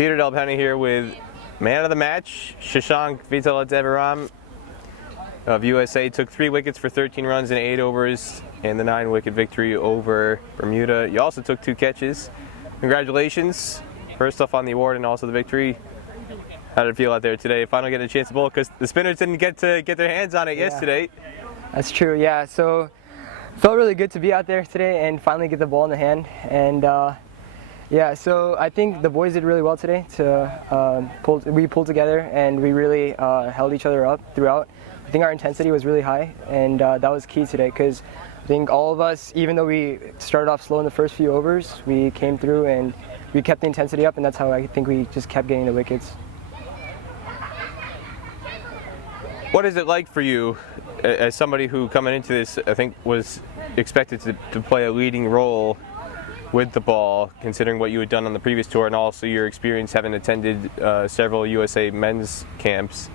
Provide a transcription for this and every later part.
Peter Delpenny here with man of the match, Shashank Vittaladevaram of USA. Took 3 wickets for 13 runs in 8 overs in the 9-wicket victory over Bermuda. You also took 2 catches. Congratulations, first off on the award and also the victory. How did it feel out there today? Finally getting a chance to bowl because the spinners didn't get to get their hands on it yesterday. That's true, yeah. So it felt really good to be out there today and finally get the ball in the hand. And yeah, so I think the boys did really well today. We pulled together and we really held each other up throughout. I think our intensity was really high, and that was key today because I think all of us, even though we started off slow in the first few overs, we came through and we kept the intensity up, and that's how I think we just kept getting the wickets. What is it like for you as somebody who coming into this I think was expected to play a leading role with the ball, considering what you had done on the previous tour and also your experience having attended several USA men's camps?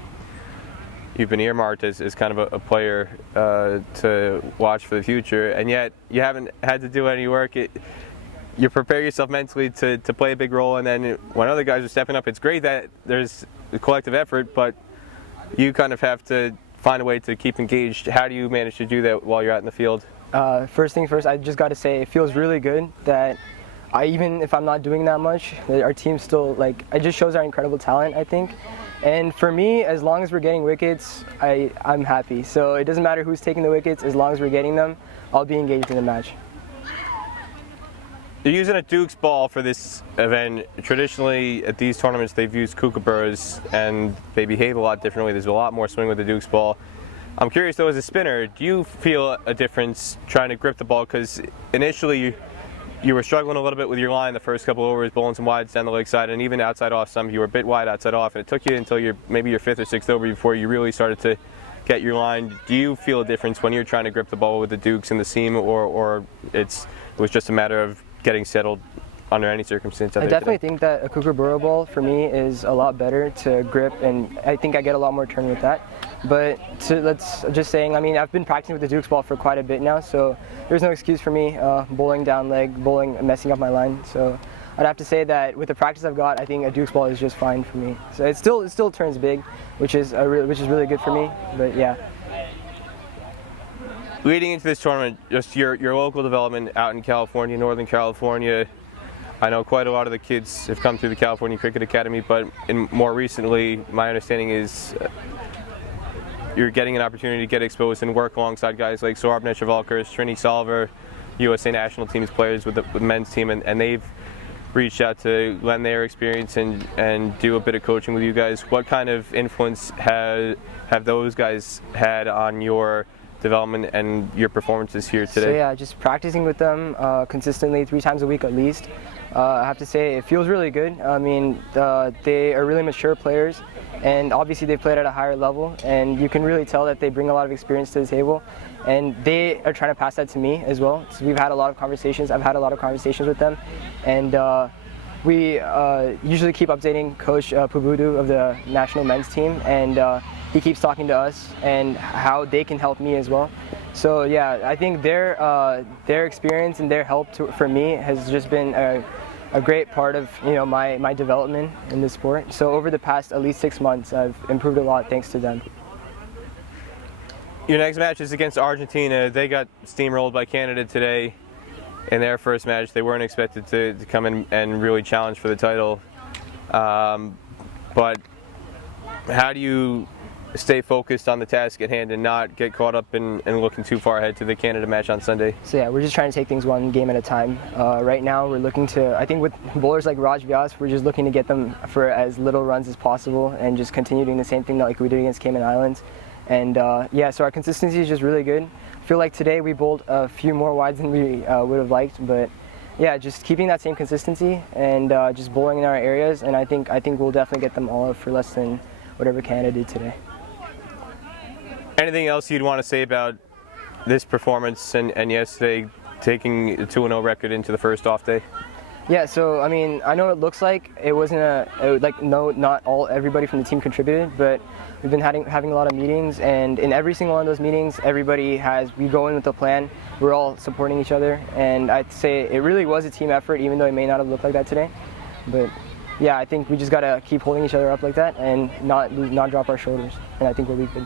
You've been earmarked as kind of a player to watch for the future, and yet you haven't had to do any work. You prepare yourself mentally to play a big role, and then when other guys are stepping up, it's great that there's a collective effort, but you kind of have to find a way to keep engaged. How do you manage to do that while you're out in the field? First thing first, I just got to say it feels really good that even if I'm not doing that much, our team still, it just shows our incredible talent, I think. And for me, as long as we're getting wickets, I'm happy. So it doesn't matter who's taking the wickets, as long as we're getting them, I'll be engaged in the match. You're using a Duke's ball for this event. Traditionally, at these tournaments, they've used Kookaburras, and they behave a lot differently. There's a lot more swing with the Duke's ball. I'm curious though, as a spinner, do you feel a difference trying to grip the ball? Because initially you were struggling a little bit with your line the first couple overs, bowling some wides down the leg side, and even outside off some. You were a bit wide outside off, and it took you until maybe your 5th or 6th over before you really started to get your line. Do you feel a difference when you're trying to grip the ball with the Dukes and the seam, or it was just a matter of getting settled under any circumstance? I definitely think that a Kookaburra ball for me is a lot better to grip, and I think I get a lot more turn with that. But let's just saying, I mean, I've been practicing with the Duke's ball for quite a bit now, so there's no excuse for me bowling down leg, messing up my line. So I'd have to say that with the practice I've got, I think a Duke's ball is just fine for me. So it still turns big, which is really good for me. But yeah. Leading into this tournament, just your local development out in California, Northern California. I know quite a lot of the kids have come through the California Cricket Academy, but more recently, my understanding is you're getting an opportunity to get exposed and work alongside guys like Saurabh Netravalkar, Srini Salver, USA national team's players with the men's team, and they've reached out to lend their experience and do a bit of coaching with you guys. What kind of influence have those guys had on your development and your performances here today? So yeah, just practicing with them consistently 3 times a week at least. I have to say it feels really good. I mean, they are really mature players, and obviously they played at a higher level, and you can really tell that they bring a lot of experience to the table, and they are trying to pass that to me as well. So we've had a lot of conversations. I've had a lot of conversations with them, and we usually keep updating Coach Pubudu of the national men's team, and he keeps talking to us and how they can help me as well. So yeah, I think their experience and their help for me has just been a great part of my development in this sport. So over the past at least 6 months, I've improved a lot thanks to them. Your next match is against Argentina. They got steamrolled by Canada today in their first match. They weren't expected to come in and really challenge for the title. But how do you stay focused on the task at hand and not get caught up in looking too far ahead to the Canada match on Sunday? So yeah, we're just trying to take things one game at a time. Right now we're looking to, I think with bowlers like Raj Vyas, we're just looking to get them for as little runs as possible and just continue doing the same thing like we did against Cayman Islands. And yeah, so our consistency is just really good. I feel like today we bowled a few more wides than we would have liked, but yeah, just keeping that same consistency and just bowling in our areas, and I think we'll definitely get them all up for less than whatever Canada did today. Anything else you'd want to say about this performance and yesterday taking a 2-0 record into the first off day? Yeah, so I mean, I know it looks like it wasn't not everybody from the team contributed, but we've been having a lot of meetings, and in every single one of those meetings, we go in with a plan. We're all supporting each other, and I'd say it really was a team effort, even though it may not have looked like that today. But yeah, I think we just gotta keep holding each other up like that and not drop our shoulders, and I think we'll be good.